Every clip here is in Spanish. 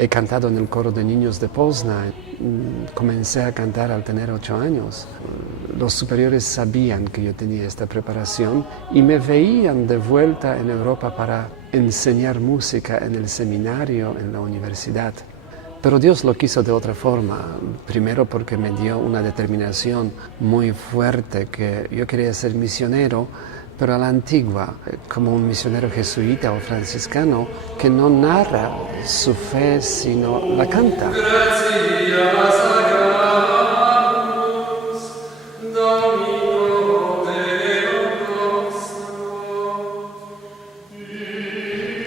He cantado en el coro de niños de Poznań. Comencé a cantar al tener 8 años. Los superiores sabían que yo tenía esta preparación y me veían de vuelta en Europa para enseñar música en el seminario, en la universidad. Pero Dios lo quiso de otra forma. Primero porque me dio una determinación muy fuerte que yo quería ser misionero, pero a la antigua, como un misionero jesuita o franciscano que no narra su fe, sino la canta.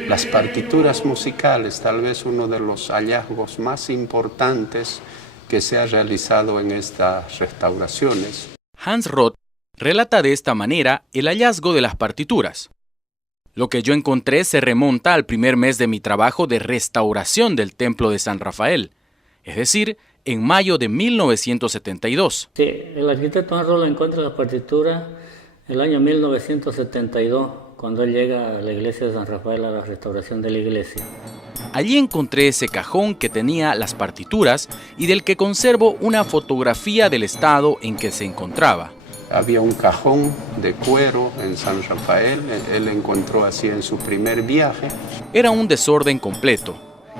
Las partituras musicales, tal vez uno de los hallazgos más importantes que se ha realizado en estas restauraciones. Hans Roth relata de esta manera el hallazgo de las partituras. Lo que yo encontré se remonta al primer mes de mi trabajo de restauración del Templo de San Rafael, es decir, en mayo de 1972. Sí, el arquitecto Hans Roth encuentra la partitura en el año 1972, cuando él llega a la iglesia de San Rafael a la restauración de la iglesia. Allí encontré ese cajón que tenía las partituras y del que conservo una fotografía del estado en que se encontraba. Había un cajón de cuero en San Rafael, él encontró así en su primer viaje. Era un desorden completo,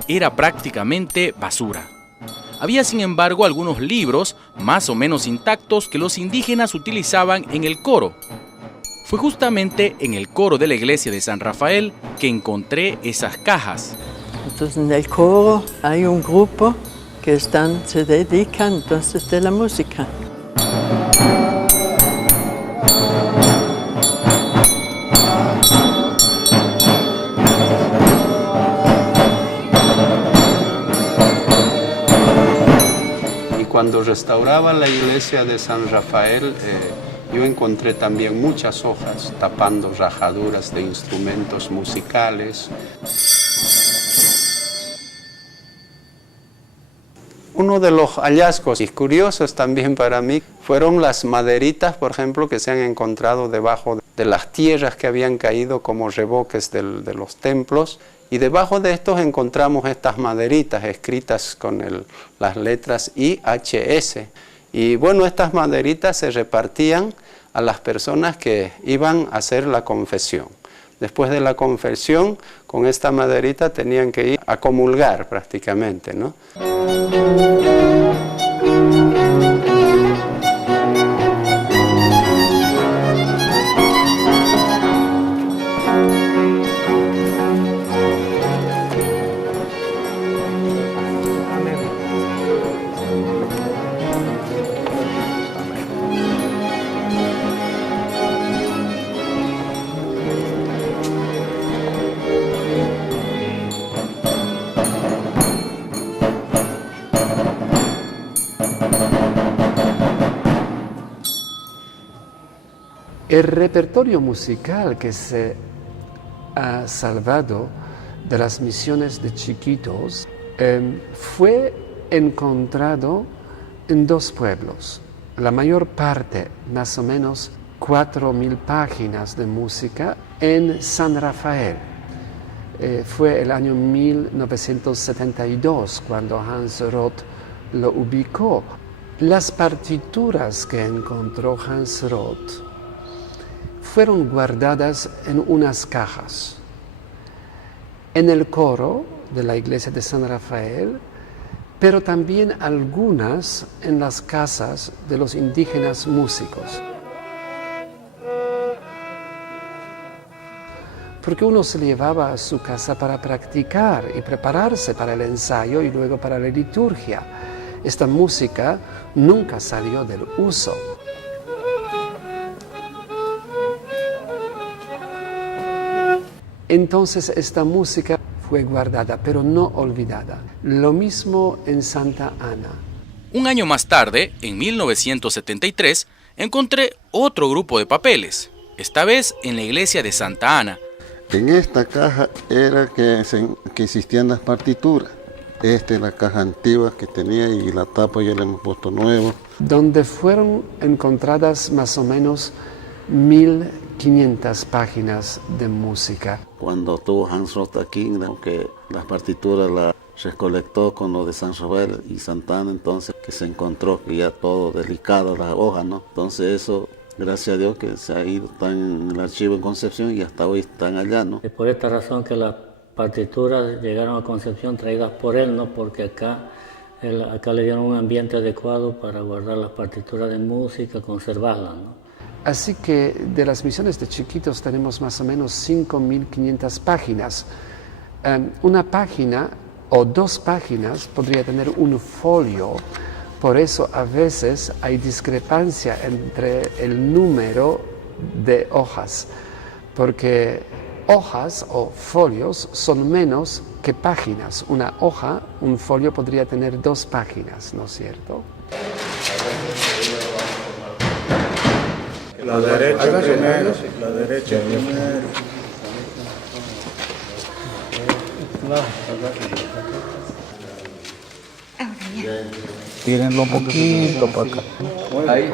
era prácticamente basura. Había sin embargo algunos libros más o menos intactos que los indígenas utilizaban en el coro. Fue justamente en el coro de la iglesia de San Rafael que encontré esas cajas. Entonces en el coro hay un grupo que se dedican entonces de la música. Cuando restauraba la iglesia de San Rafael, yo encontré también muchas hojas tapando rajaduras de instrumentos musicales. Uno de los hallazgos y curiosos también para mí fueron las maderitas, por ejemplo, que se han encontrado debajo de las tierras que habían caído como revoques de los templos. Y debajo de estos encontramos estas maderitas escritas con las letras IHS. Y bueno, estas maderitas se repartían a las personas que iban a hacer la confesión. Después de la confesión, con esta maderita tenían que ir a comulgar prácticamente, ¿no? El repertorio musical que se ha salvado de las misiones de chiquitos fue encontrado en 2 pueblos. La mayor parte, más o menos 4.000 páginas de música en San Rafael. Fue el año 1972 cuando Hans Roth lo ubicó. Las partituras que encontró Hans Roth fueron guardadas en unas cajas en el coro de la iglesia de San Rafael, pero también algunas en las casas de los indígenas músicos. Porque uno se llevaba a su casa para practicar y prepararse para el ensayo y luego para la liturgia. Esta música nunca salió del uso. Entonces esta música fue guardada, pero no olvidada. Lo mismo en Santa Ana. Un año más tarde, en 1973, encontré otro grupo de papeles, esta vez en la iglesia de Santa Ana. En esta caja era que existían las partituras. Esta es la caja antigua que tenía y la tapa ya le hemos puesto nuevo. Donde fueron encontradas más o menos 1500 páginas de música. Cuando tuvo Hans Roth aquí, aunque las partituras las recolectó con lo de San Rafael y Santana, entonces que se encontró que ya todo delicado, las hojas, ¿no? Entonces eso, gracias a Dios que se ha ido, están en el archivo en Concepción y hasta hoy están allá, ¿no? Es por esta razón que las partituras llegaron a Concepción traídas por él, ¿no? Porque acá le dieron un ambiente adecuado para guardar las partituras de música, conservarlas, ¿no? Así que de las misiones de Chiquitos tenemos más o menos 5.500 páginas. Una página o 2 páginas podría tener un folio, por eso a veces hay discrepancia entre el número de hojas, porque hojas o folios son menos que páginas. Una hoja, un folio podría tener 2 páginas, ¿no es cierto? La derecha primero, la derecha primero. Tírenlo un poquito para acá. Ahí.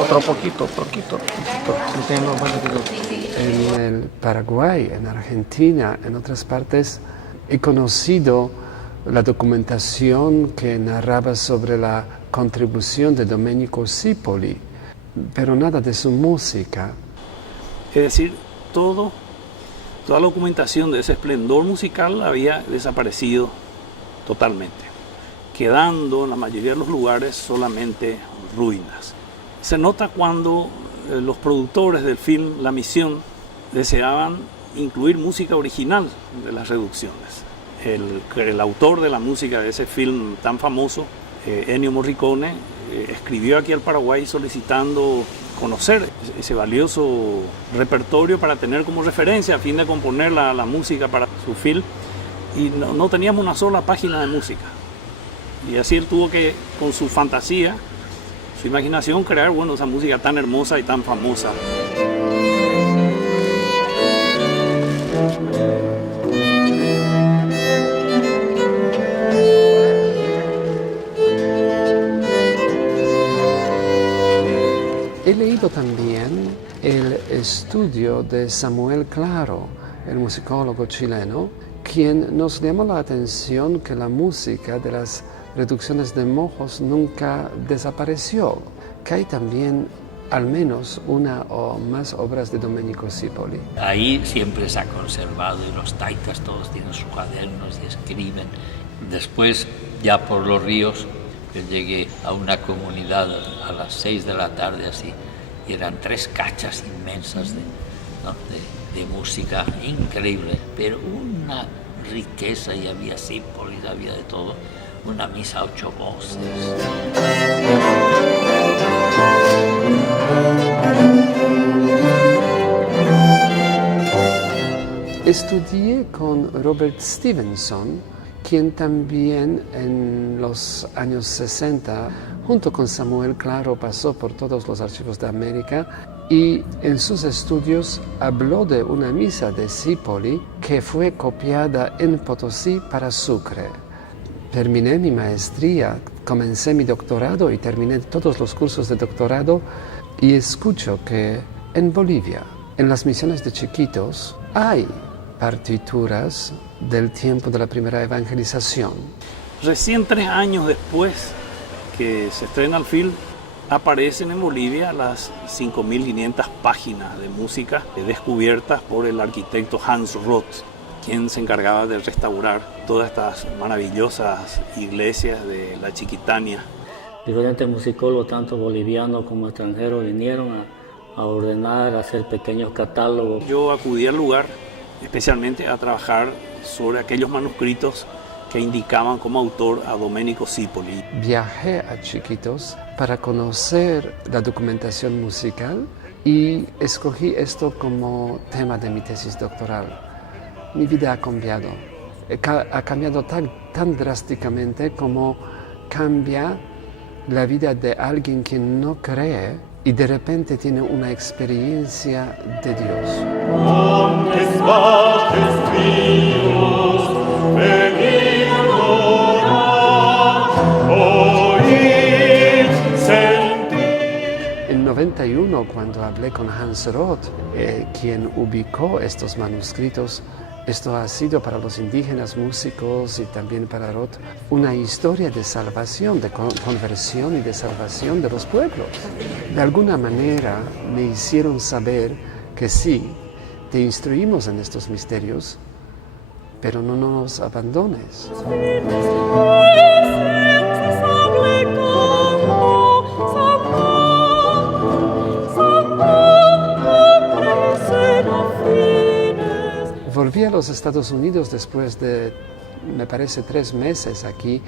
Otro poquito. En el Paraguay, en Argentina, en otras partes, he conocido la documentación que narraba sobre la contribución de Domenico Cipoli, pero nada de su música. Es decir, toda la documentación de ese esplendor musical había desaparecido totalmente, quedando en la mayoría de los lugares solamente ruinas. Se nota cuando los productores del film La Misión deseaban incluir música original de las reducciones. El autor de la música de ese film tan famoso, Ennio Morricone, escribió aquí al Paraguay solicitando conocer ese valioso repertorio para tener como referencia a fin de componer la música para su film, y no teníamos una sola página de música, y así él tuvo que, con su fantasía, su imaginación, crear esa música tan hermosa y tan famosa. He leído también el estudio de Samuel Claro, el musicólogo chileno, quien nos llamó la atención que la música de las reducciones de mojos nunca desapareció, que hay también al menos una o más obras de Domenico Cipoli. Ahí siempre se ha conservado y los taitas todos tienen sus cuadernos y escriben. Después, ya por los ríos, yo llegué a una comunidad a las 6 de la tarde así, y eran 3 cachas inmensas de música increíble, pero una riqueza, y había símbolos, había de todo, una misa a 8 voces. Estudié con Robert Stevenson, quien también en los años 60, junto con Samuel Claro, pasó por todos los archivos de América y en sus estudios habló de una misa de Cipoli que fue copiada en Potosí para Sucre. Terminé mi maestría, comencé mi doctorado y terminé todos los cursos de doctorado, y escucho que en Bolivia, en las misiones de Chiquitos, hay partituras del tiempo de la primera evangelización. Recién 3 años después que se estrena el film, aparecen en Bolivia las 5.500 páginas de música descubiertas por el arquitecto Hans Roth, quien se encargaba de restaurar todas estas maravillosas iglesias de la Chiquitania. Diferentes musicólogos, tanto bolivianos como extranjeros, vinieron a ordenar, a hacer pequeños catálogos. Yo acudí al lugar especialmente a trabajar sobre aquellos manuscritos que indicaban como autor a Domenico Cipoli. Viajé a Chiquitos para conocer la documentación musical y escogí esto como tema de mi tesis doctoral. mi vida ha cambiado. Ha cambiado tan drásticamente como cambia la vida de alguien que no cree y de repente tiene una experiencia de Dios. En 91, cuando hablé con Hans Roth, quien ubicó estos manuscritos, esto ha sido para los indígenas músicos y también para Roth una historia de salvación, de conversión y de salvación de los pueblos. De alguna manera me hicieron saber que sí, te instruimos en estos misterios, pero no nos abandones. Volví a los Estados Unidos después de, me parece, 3 meses aquí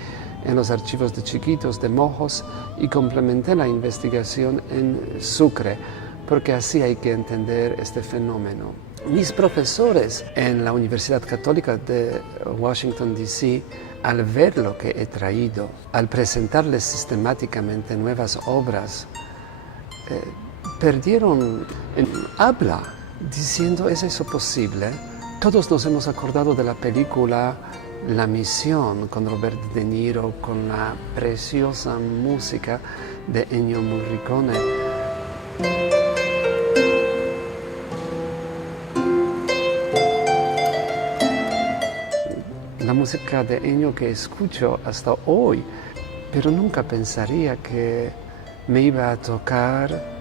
en los archivos de Chiquitos de Mojos y complementé la investigación en Sucre, porque así hay que entender este fenómeno. Mis profesores en la Universidad Católica de Washington, D.C., al ver lo que he traído, al presentarles sistemáticamente nuevas obras, perdieron habla, diciendo, ¿es eso posible? Todos nos hemos acordado de la película La Misión con Robert De Niro, con la preciosa música de Ennio Morricone. La música de Ennio que escucho hasta hoy, pero nunca pensaría que me iba a tocar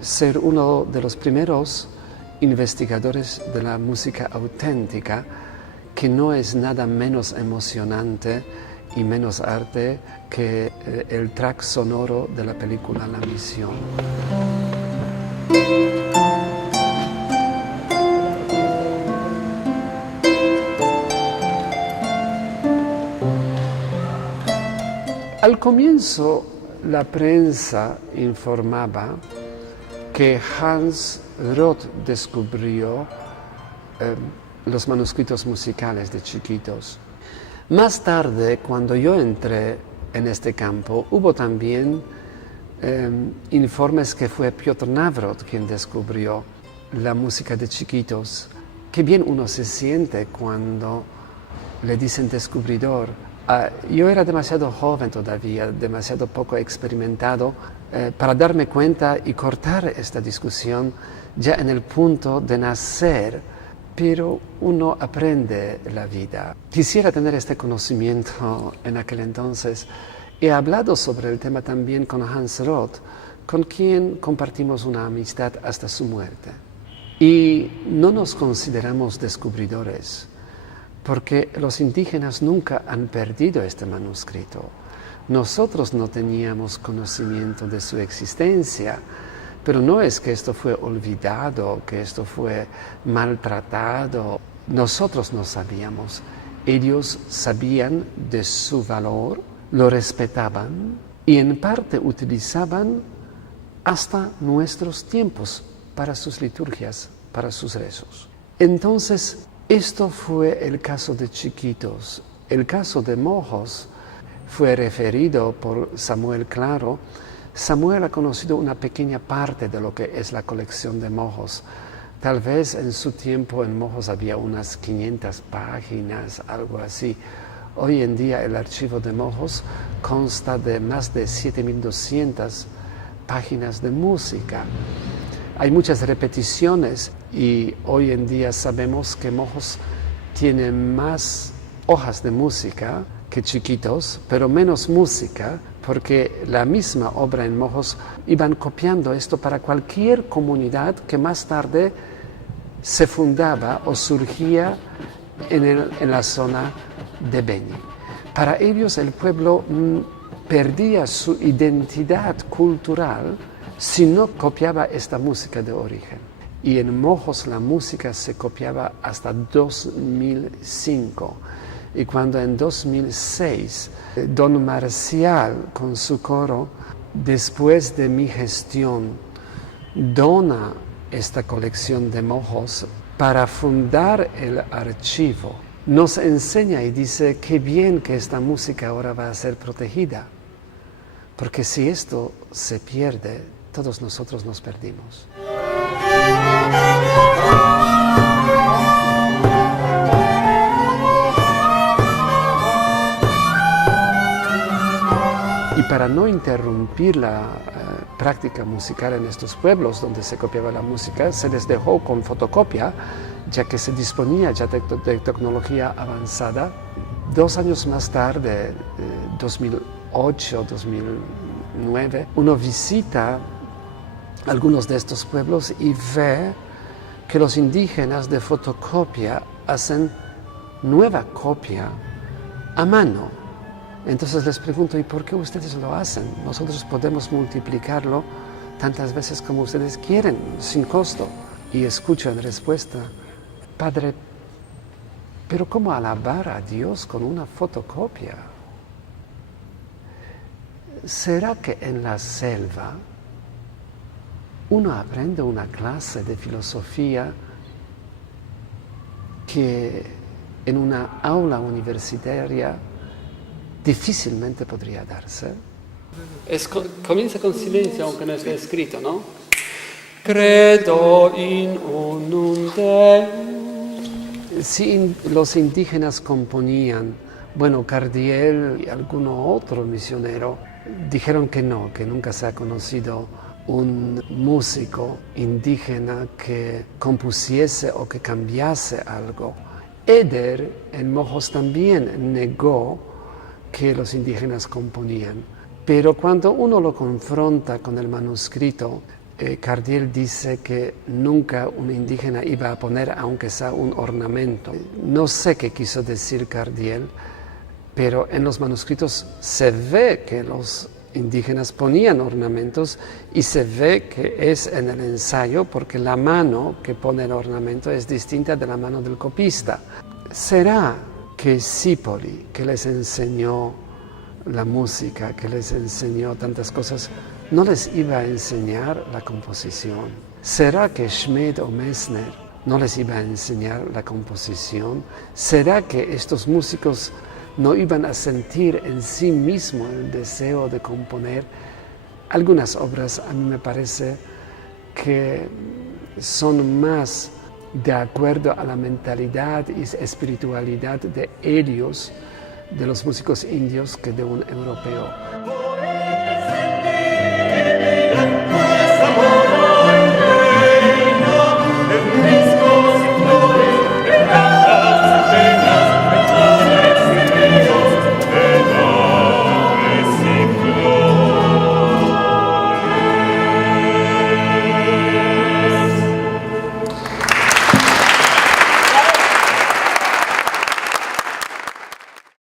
ser uno de los primeros investigadores de la música auténtica, que no es nada menos emocionante y menos arte que el track sonoro de la película La Misión. Al comienzo, la prensa informaba que Hans Roth descubrió los manuscritos musicales de Chiquitos. Más tarde, cuando yo entré en este campo, hubo también informes que fue Piotr Nawrot quien descubrió la música de Chiquitos. Qué bien uno se siente cuando le dicen descubridor. Yo era demasiado joven todavía, demasiado poco experimentado para darme cuenta y cortar esta discusión ya en el punto de nacer, pero uno aprende la vida. Quisiera tener este conocimiento en aquel entonces. He hablado sobre el tema también con Hans Roth, con quien compartimos una amistad hasta su muerte. Y no nos consideramos descubridores, porque los indígenas nunca han perdido este manuscrito. Nosotros no teníamos conocimiento de su existencia, pero no es que esto fue olvidado, que esto fue maltratado. Nosotros no sabíamos. Ellos sabían de su valor, lo respetaban y en parte utilizaban hasta nuestros tiempos para sus liturgias, para sus rezos. Entonces, esto fue el caso de Chiquitos. El caso de Mojos fue referido por Samuel Claro. Samuel ha conocido una pequeña parte de lo que es la colección de Mojos. Tal vez en su tiempo en Mojos había unas 500 páginas, algo así. Hoy en día el archivo de Mojos consta de más de 7.200 páginas de música. Hay muchas repeticiones y hoy en día sabemos que Mojos tiene más hojas de música que Chiquitos, pero menos música, porque la misma obra en Mojos iban copiando esto para cualquier comunidad que más tarde se fundaba o surgía en la zona de Beni. Para ellos el pueblo perdía su identidad cultural si no copiaba esta música de origen. Y en Mojos la música se copiaba hasta 2005. Y cuando en 2006 Don Marcial con su coro, después de mi gestión, dona esta colección de Mojos para fundar el archivo, nos enseña y dice qué bien que esta música ahora va a ser protegida, porque si esto se pierde, todos nosotros nos perdimos. Y para no interrumpir la práctica musical en estos pueblos donde se copiaba la música, se les dejó con fotocopia, ya que se disponía ya de tecnología avanzada. 2 años más tarde, 2008, 2009, uno visita algunos de estos pueblos y ve que los indígenas de fotocopia hacen nueva copia a mano. Entonces les pregunto, ¿y por qué ustedes lo hacen? Nosotros podemos multiplicarlo tantas veces como ustedes quieren, sin costo. Y escucho en respuesta, Padre, pero ¿cómo alabar a Dios con una fotocopia? ¿Será que en la selva uno aprende una clase de filosofía que en una aula universitaria difícilmente podría darse? Comienza con silencio, aunque no esté escrito, ¿no? Credo in unum Deum. Si los indígenas componían, bueno, Cardiel y alguno otro misionero dijeron que no, que nunca se ha conocido un músico indígena que compusiese o que cambiase algo. Eder en Mojos también negó que los indígenas componían, pero cuando uno lo confronta con el manuscrito, Cardiel dice que nunca un indígena iba a poner aunque sea un ornamento. No sé qué quiso decir Cardiel, pero en los manuscritos se ve que los indígenas ponían ornamentos y se ve que es en el ensayo porque la mano que pone el ornamento es distinta de la mano del copista. ¿Será que Zípoli, que les enseñó la música, que les enseñó tantas cosas, no les iba a enseñar la composición? ¿Será que Schmidt o Messner no les iba a enseñar la composición? ¿Será que estos músicos no iban a sentir en sí mismo el deseo de componer? Algunas obras a mí me parece que son más de acuerdo a la mentalidad y espiritualidad de ellos, de los músicos indios, que de un europeo.